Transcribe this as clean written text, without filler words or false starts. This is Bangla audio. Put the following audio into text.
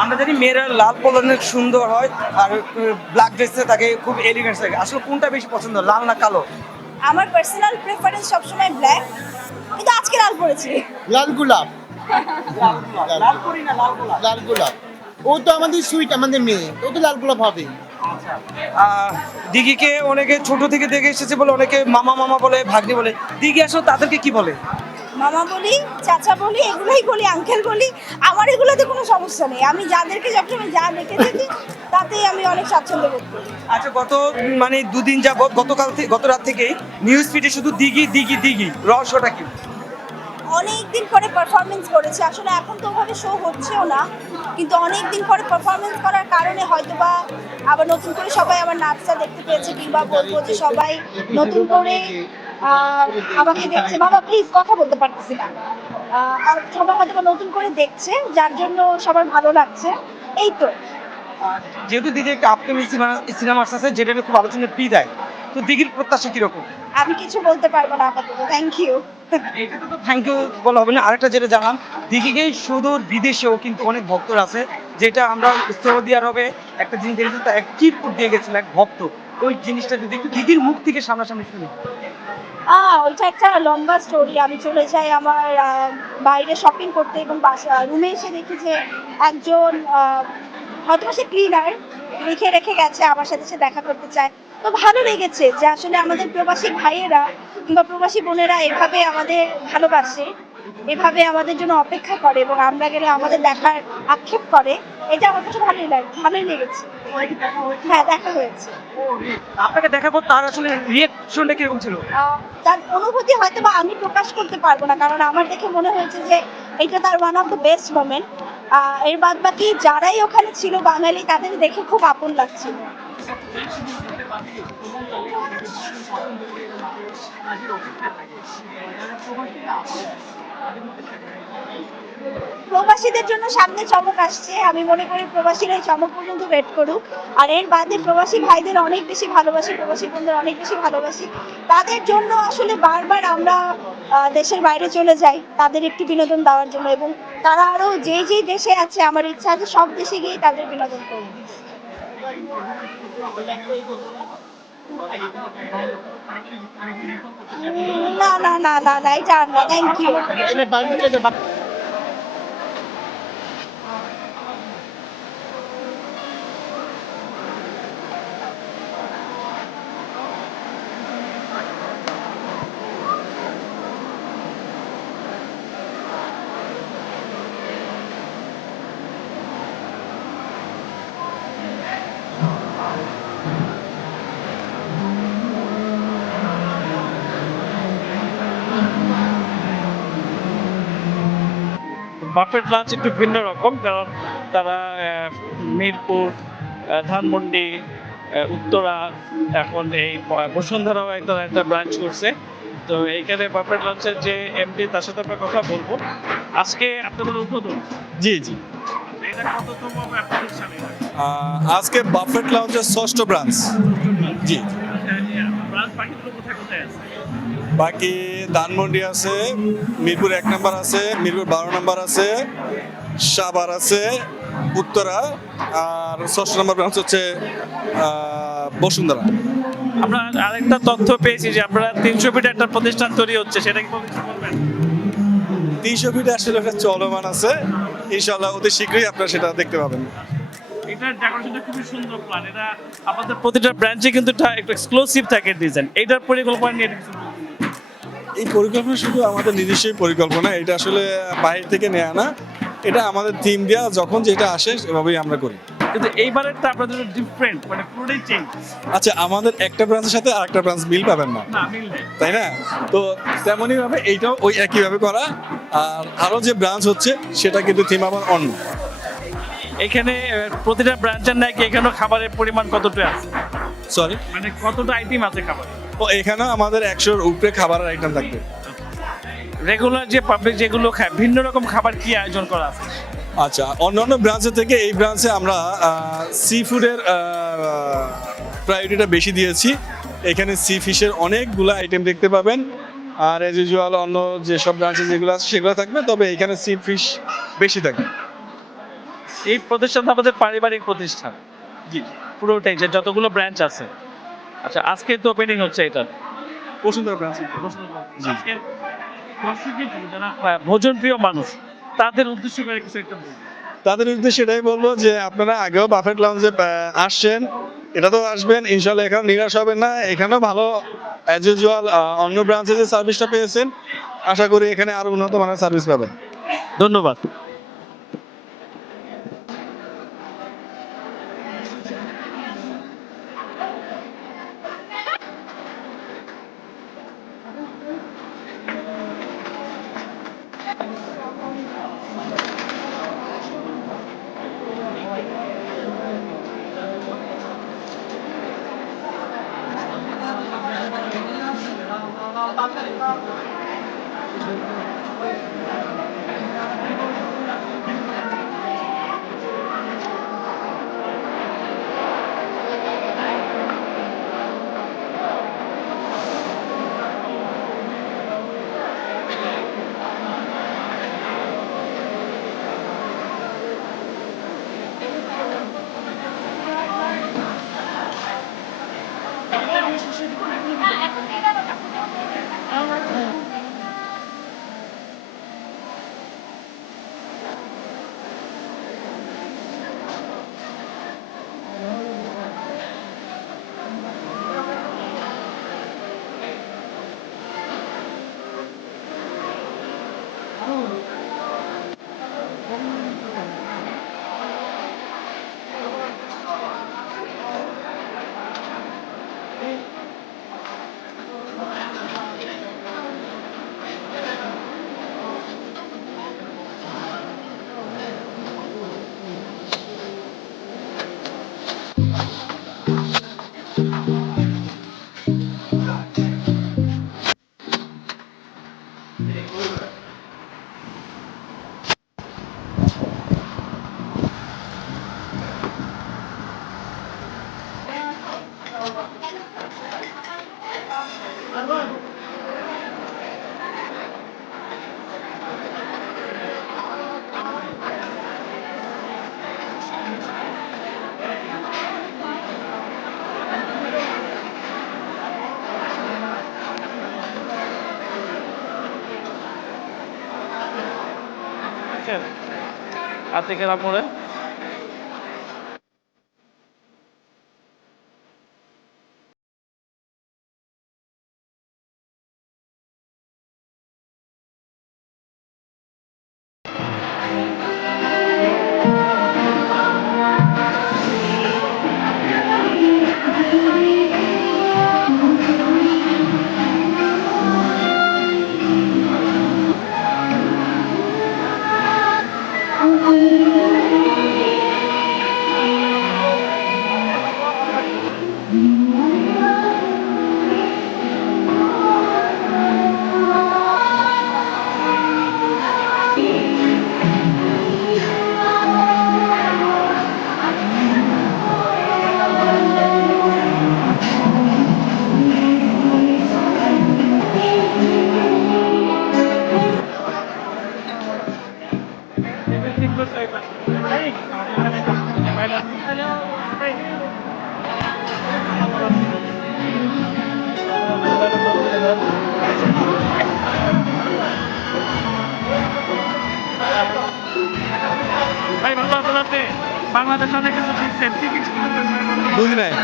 আমরা জানি মেয়েরা লাল পরলে অনেক সুন্দর হয়, আর ব্ল্যাক ড্রেসে তাকে খুব এলিগেন্স লাগে। আসলে কোনটা বেশি পছন্দ, লাল না কালো? আমার পার্সোনাল প্রেফারেন্স সবসময় ব্ল্যাক, কিন্তু আজকে লাল পরেছি। লাল গোলাপ। লাল করি না, লাল গোলাপ। লাল গোলাপ, ও তো আমাদের সুইট, আমাদের মেয়ে, ও তো লাল গোলাপ হবে। দিঘিকে অনেকে ছোট থেকে দেখে এসেছে বলে অনেকে মামা মামা বলে, ভাগ্নি বলে। দিঘি আসলে তাদেরকে কি বলে? মামা বলি, চাচা বলি, এগুলোই বলি, আঙ্কেল বলি। আমার এগুলোতে কোনো সমস্যা নেই। আমি যাদেরকে সবসময় যা দেখে থাকি তাতেই আমি অনেক স্বাচ্ছন্দ্য বোধ করি। আচ্ছা, মানে দুদিন যাবত, গত রাত থেকে নিউজ ফিডে শুধু দিঘি দিঘি দিঘি, রহস্যটা কি? অনেকদিন পরে পারফরমেন্স করেছে, আসলে এখন তো ওভাবে শো হচ্ছেও না, কিন্তু অনেকদিন পরে পারফরমেন্স করার কারণে হয়তোবা আবার নতুন করে সবাই আমার নাচটা দেখতে পেয়েছে, কিংবা বলবো যে সবাই নতুন করে আমাকে দেখছে। বাবা প্লিজ, কথা বলতে পারতেছি না। আর সবাই হয়তো নতুন করে দেখছে, যার জন্য সবার ভালো লাগছে। এই তো। যেহেতু দিঘি একটা আপকামিং সিনেমা আসছে যেটা নিয়ে খুব আলোচনা দেয়, তো দিঘির প্রত্যাশা কিরকম? আমি কিছু বলতে পারবো না আপাতত, থ্যাংক ইউ। এটাতে তো থ্যাংক ইউ বলা হবে না। আরেকটা যেটা জানলাম, দিঘিকে সুদূর বিদেশেও কিন্তু অনেক ভক্তরা আছে, যেটা আমরা সৌদি আরবে একটা জিনিস দেখেছি, তা এক চিরকুট দিয়ে গেছিল এক ভক্ত। ওই জিনিসটা যদি একটু দিঘির মুখ থেকে সামনাসামনি শুনি। ওইটা একটা লম্বা স্টোরি। আমি চলে যাই আমার বাইরে শপিং করতে, এবং বাসা রুমে এসে দেখি যে একজন হয়তো সে ক্লিনার লিখে রেখে গেছে, আমার সাথে সে দেখা করতে চায়। তো ভালো লেগেছে যে আসলে আমাদের প্রবাসী ভাইয়েরা কিংবা প্রবাসী বোনেরা এভাবে আমাদের ভালোবাসে, এভাবে আমাদের জন্য অপেক্ষা করে, এবং আমরা গেলে আমাদের দেখার আক্ষেপ করে। এটা আমার কাছে ভালোই লেগেছে। হ্যাঁ, দেখা হয়েছে। আপনাকে দেখার পর তার আসলে রিয়েকশনটা কিরকম ছিল? তার অনুভূতি হয়তো বা আমি প্রকাশ করতে পারবো না, কারণ আমার দেখে মনে হয়েছে যে এটা তার one of the best moment. এর বাদ বাকি যারাই ওখানে ছিল বাঙালি, তাদের দেখে খুব আপন লাগছিল। প্রবাসীদের জন্য সামনে চমক আসছে, আমি মনে করি প্রবাসীরা এই চমক পর্যন্ত ওয়েট করুক। আর এর বাদে প্রবাসী ভাইদের অনেক বেশি ভালোবাসি, প্রবাসী বোনদের অনেক বেশি ভালোবাসি। তাদের জন্য আসলে বারবার আমরা দেশের বাইরে চলে যাই তাদের একটি বিনোদন দেওয়ার জন্য, এবং তারা আরো যে যে দেশে আছে, আমার ইচ্ছা আছে সব দেশে গিয়ে তাদের বিনোদন করব। না না না না না, এটা আর না, থ্যাংক ইউ। বাফেট লাঞ্চ একটু ভিন্ন রকম, কারণ তারা মিরপুর, ধানমন্ডি, উত্তরা, এখন এই বসুন্ধরাও একটা ব্রাঞ্চ করছে। তো এইখানে বাফেট লাঞ্চের যে এমডি, তার সাথে আমরা কথা বলবো। আজকে আপনাদের উদ্বোধন, জি জি, এটা কততম প্রতিষ্ঠান? আজকে বাফেট লাউঞ্জের ষষ্ঠ ব্রাঞ্চ। জি, ব্রাঞ্চ বাকিগুলো কোথায় কোথায় আছে? বাকি ধানমন্ডি আছে, মিরপুর 1 নম্বর আছে, মিরপুর 12 নম্বর আছে, সাভার আছে, উত্তরা, আর ষষ্ঠ নম্বর ব্রাঞ্চ হচ্ছে বসুন্ধরা। আমরা আরেকটা তথ্য পেয়েছি যে আপনারা 300 ফিট একটা প্রতিষ্ঠান তৈরি হচ্ছে, সেটা কি বলবেন? 300 ফিটে আসলে একটা চলমান আছে, ইনশাল্লাহ অতি শীঘ্রই আপনারা সেটা দেখতে পাবেন। এটার ডেকোরেশনটা খুবই সুন্দর প্ল্যান। এটা আপনাদের প্রতিটা ব্রাঞ্চে কিন্তু একটু এক্সক্লুসিভ থাকে ডিজাইন। এইটার পরিকল্পনা নিয়ে কিছু বলুন। এই পরিকল্পনা শুধু আমাদের নিজস্বই পরিকল্পনা, এটা আসলে বাইরে থেকে নেওয়া না, এটা আমাদের থিম দেওয়া, যখন যেটা আসে সেভাবেই আমরা করি। কিন্তু এইবারেরটা আপনাদের ডিফারেন্ট, মানে পুরোটাই চেঞ্জ। আচ্ছা, আমাদের একটা ব্রাঞ্চের সাথে আরেকটা ব্রাঞ্চ মিল পাবেন না, না, মিল নেই। তাই না? তো তেমনই ভাবে এইটাও ওই একইভাবে করা, আর আরো যে ব্রাঞ্চ হচ্ছে সেটা কিন্তু থিম আবার অন্য। এখানে প্রতিটা ব্রাঞ্চের নাকি এখানে খাবারের পরিমাণ কতটা আছে, সরি, মানে কতটা আইটেম আছে খাবার? তো এখানেও আমাদের 100-র উপরে খাবারের আইটেম থাকবে। রেগুলার যে পাবলিক যেগুলো খায়, ভিন্ন রকম খাবার কি আয়োজন করা আছে? আচ্ছা, অন্যান্য ব্রাঞ্চের থেকে এই ব্রাঞ্চে আমরা সি ফুডের প্রায়োরিটিটা বেশি দিয়েছি। এখানে সি ফিশের অনেকগুলো আইটেম দেখতে পাবেন, আর এজ ইউজুয়াল অন্য যেসব ব্রাঞ্চে যেগুলো আছে সেগুলো থাকবে, তবে এখানে সি ফিশ বেশি থাকবে। এই প্রতিষ্ঠানটা আমাদের পারিবারিক প্রতিষ্ঠান জি পুরোটাই, যে যতগুলো ব্রাঞ্চ আছে। আচ্ছা, আজকে তো ওপেনিং হচ্ছে এটা। বসুন্ধরা ব্রাঞ্চ আজকে দর্শকদের যারা ভোজন প্রিয় মানুষ, তাদের উদ্দেশ্য করে কিছু একটা বলুন। তাদের উদ্দেশ্যে এটাই বলবো যে আপনারা আগেও বাফেট লাউঞ্জে আসছেন, এটা তো আসবেন ইনশাল্লাহ, এখানে নিরাশ হবেন না। এখানেও ভালো অ্যাজ ইউজুয়াল অন্য ব্রাঞ্চে যে সার্ভিসটা পেয়েছেন, আশা করি এখানে আরো উন্নত মানের সার্ভিস পাবেন। ধন্যবাদ। আতিকের আমরে ভাই ভালো আছেন আপনি? বাংলাদেশ অনেক কিছু শিখছেন, কি কি শিখছেন? বুঝি নাই।